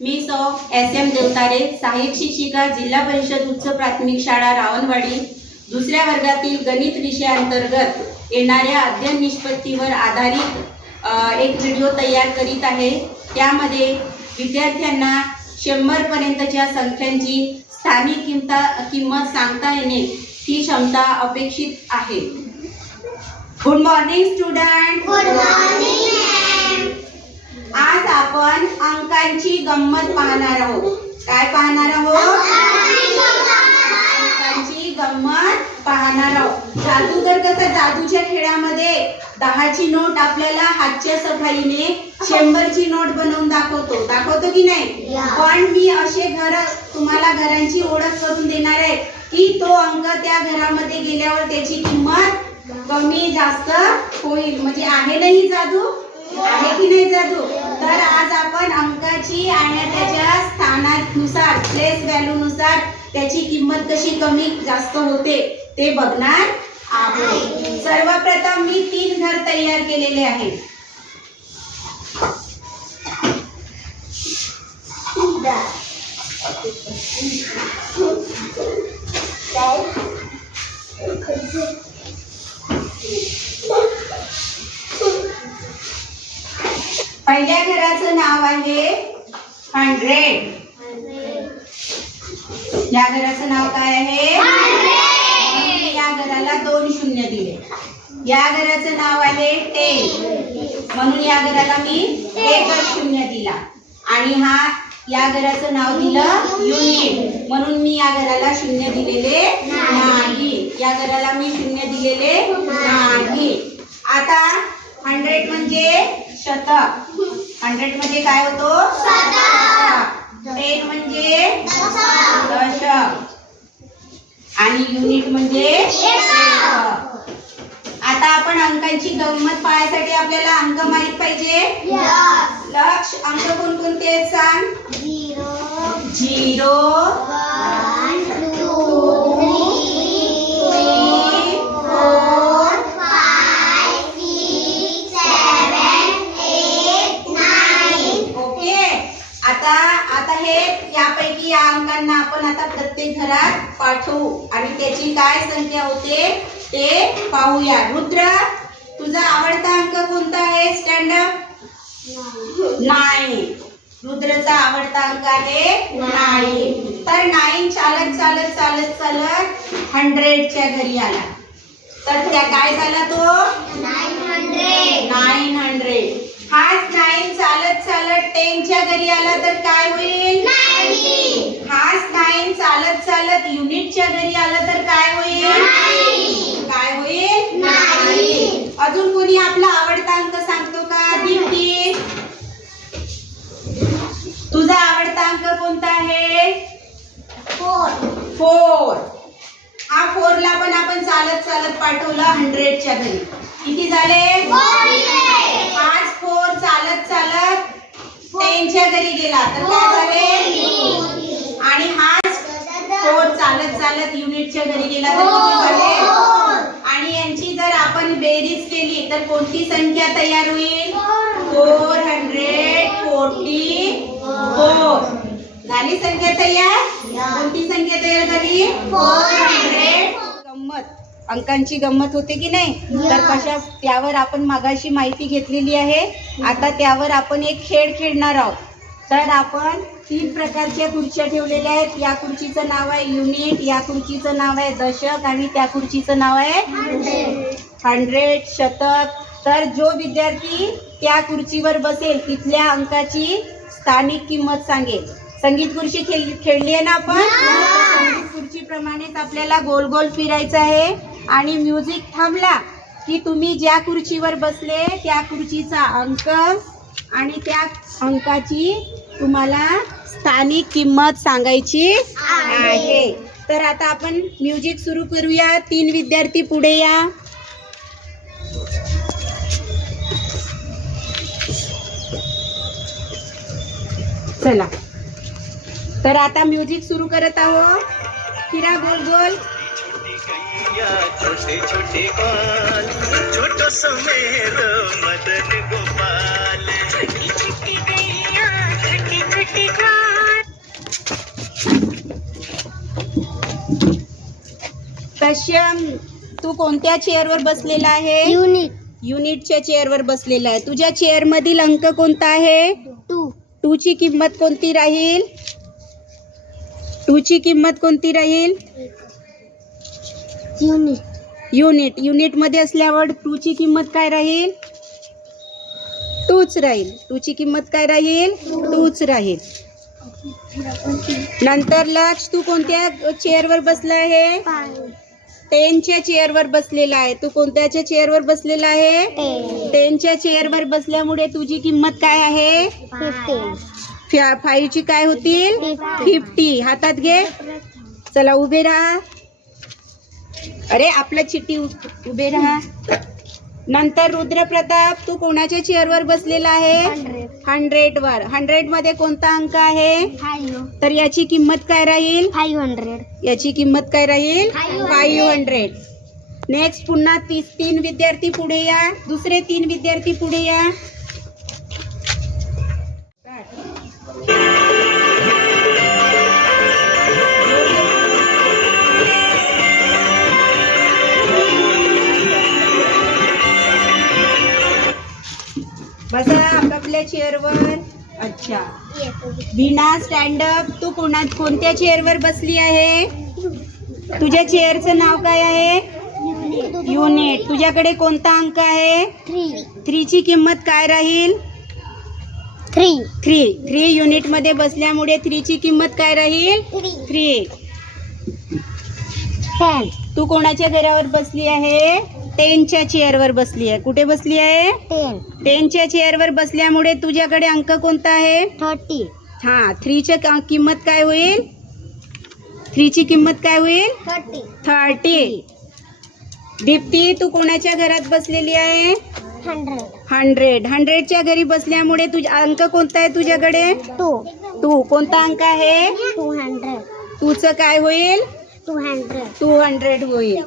मी सौ SM देवतारे, सहाय्यक शिक्षिका, जिल्हा परिषद उच्च प्राथमिक शाळा रावणवाडी, दुसऱ्या वर्गातील गणित विषयाअंतर्गत येणाऱ्या अध्ययन निष्पत्तीवर आधारित एक व्हिडिओ तयार करीत आहे। त्यामध्ये विद्यार्थ्यांना 100 पर्यंतच्या संख्यांची स्थानिक किंमत सांगता येणे ही क्षमता अपेक्षित आहे। Good morning student. Good morning ma'am. आज आपण अंकांची गंमत पाहणार आहोत। काय पाहणार आहोत? अंकांची गंमत पाहणार आहोत। जादूगर कसं जादूच्या खेळामध्ये 10ची नोट आपल्याला हातच्या सफाईने 100ची नोट बनवून दाखवतो की नाही? पण मी असे तुम्हाला घरांची ओळख करून देणार आहे की तो अंक त्या घरामध्ये गेल्यावर त्याची किंमत कमी जास्त होईल। म्हणजे आहे नाही जादू? आहे की नाही जादू? तर आज आपण अंकाची आणि त्याच्या स्थानानुसार प्लेस व्हॅल्यू नुसार त्याची किंमत कशी कमी जास्त होते ते बघणार आहोत। सर्वप्रथम मी 3 घर तयार केलेले आहेत। पहिल्या घराचं नाव आहे 100। या घराचं नाव काय आहे? 100। या घराला 2 शून्य दिले। या घराचं नाव आहे 10 म्हणून या घराला मी 1 शून्य दिला। आणि या घराचं नाव दिलं युनिट म्हणून मी या घराला शून्य दिलेले नाही। या घराला मी शून्य दिलेले नाही। आता 100 म्हणजे शतक। 100 म्हणजे काय होतो? शतक। 10 म्हणजे दशक आणि युनिट म्हणजे एकक। आता आपण अंकांची गंमत पाहण्यासाठी आपल्याला अंक माहित पाहिजे। लक्ष अंक कोणकोणते आहेत सांग? 0 1 2 3 4 5 6 7 8 9। ओके। आता हे यापैकी या अंकांना आपण आता प्रत्येक घरात पाठवू आणि त्याची काय संख्या होते ते पाहूया। रुद्र, तुझा आवडता अंक कोणता आहे? Stand up. 9। रुद्रचा आवडता अंक आहे 9। तर 9 चालत 100च्या घरी आला तर त्या काय झाला तो? 900। हाच 9 चालत 10च्या घरी आला तर काय होईल? 90। हाच 9 चालत युनिटच्या घरी आला तर काय होईल? काय होईल? 90। अजून कोणी आपला आवडता अंक सांगतो का? दीप्ती, तुझा आवडता अंक कोणता आहे? 4। हा 4 ला पण आपण चालत पाठवलं 100च्या घरी। किती झाले? 5 4 चालत 10च्या घरी गेला तर काय झाले? आणि हाच 4 चालत युनिटच्या घरी गेला तर किती झाले? आणि यांची जर आपण बेरीज केली तर कोणती संख्या तयार होईल? 444 झाली संख्या तयार। कोणती संख्या तयार झाली? 400। गंमत अंकांची गंमत होते की नाही? तर कशा त्यावर आपण मागाशी माहिती घेतलेली आहे। आता त्यावर आपण एक खेळ खेळणार आहोत। तर आपण 3 प्रकारच्या खुर्च्या ठेवलेल्या आहेत। या खुर्चीचं नाव आहे युनिट, या खुर्चीचं नाव आहे दशक आणि त्या खुर्चीचं नाव आहे 100 शतक। तर जो विद्यार्थी त्या खुर्चीवर बसेल तिथल्या अंकाची स्थानिक किंमत सांगेल। संगीत खुर्ची खेळली आहे ना आपण? संगीत खुर्ची प्रमाणेच आपल्याला गोल गोल फिरायचं आहे आणि म्युझिक थांबला की तुम्ही ज्या खुर्चीवर बसले त्या खुर्चीचा अंक आणि त्या अंकाची तुम्हाला स्थानिक किंमत सांगायची आहे। तर आता आपण म्युझिक सुरू करूया। 3 विद्यार्थी पुढे या। चला, तर आता म्युझिक सुरू करत आहोत। फिरा गोल गोल। छोटे छोटे बाल, छोटो समेर मदन गोपाल, छोटी छोटी गैया, छोटी छोटी भाष्यम, तू कोणत्या चेअरवर बसलेला आहे? युनिट युनिटच्या चेअरवर बसलेला आहे. तुझ्या चेअर मधील अंक कोणता आहे? 2 2 ची किंमत कोणती राहील? 2 ची किंमत कोणती राहील? युनिट युनिट मध्ये असल्यावर 2 ची किंमत काय राहील? 2च राहील. 2 ची किंमत काय राहील? 2च राहील. नंतर लक्ष, तू कोणत्या चेअरवर बसला आहे? 10च्या चेअरवर बसलेला आहे. तू कोणत्याच्या चेअरवर बसलेला आहे? 10च्या चेअरवर बसल्यामुळे तुझी किंमत काय आहे? 5 ची काय होतील? 50. हातात घे. चला उभे राहा. अरे आपलं चिठ्ठी उभे राहा. नंतर रुद्रप्रताप, तू कोणाच्या चेअरवर बसलेला आहे? 100 वर. 100 मध्ये कोणता अंक आहे? तर याची किंमत काय राहील? 500 याची किंमत काय राहील? 500. नेक्स्ट पुन्हा 3 विद्यार्थी पुढे या. दुसरे 3 विद्यार्थी पुढे या. बसा आपापल्या चेअरवर. अच्छा, वीणा स्टँडअप, तू कोणत्या चेअरवर बसली आहे? तुझ्या चेअरचं नाव काय आहे? युनिट. तुझ्याकडे कोणता अंक आहे? 3 ची किंमत काय राहील? 3 युनिट मध्ये बसल्यामुळे 3 ची किंमत काय राहील? 3. तू कोणाच्या घरावर बसली आहे? 10च्या चेअरवर बसली आहे. कुठे बसली आहे? 10च्या चेअरवर बसल्यामुळे तुझ्याकडे अंक कोणता आहे? 30 हा, 3 ची किंमत काय होईल? 3 ची किंमत काय होईल? 30. दीप्ती, तू कोणाच्या घरात बसलेली आहे? 100च्या घरी बसल्यामुळे तुझा अंक कोणता आहे तुझ्याकडे? 2. कोणता अंक आहे? 200 2चं काय होईल? 200 200 होईल.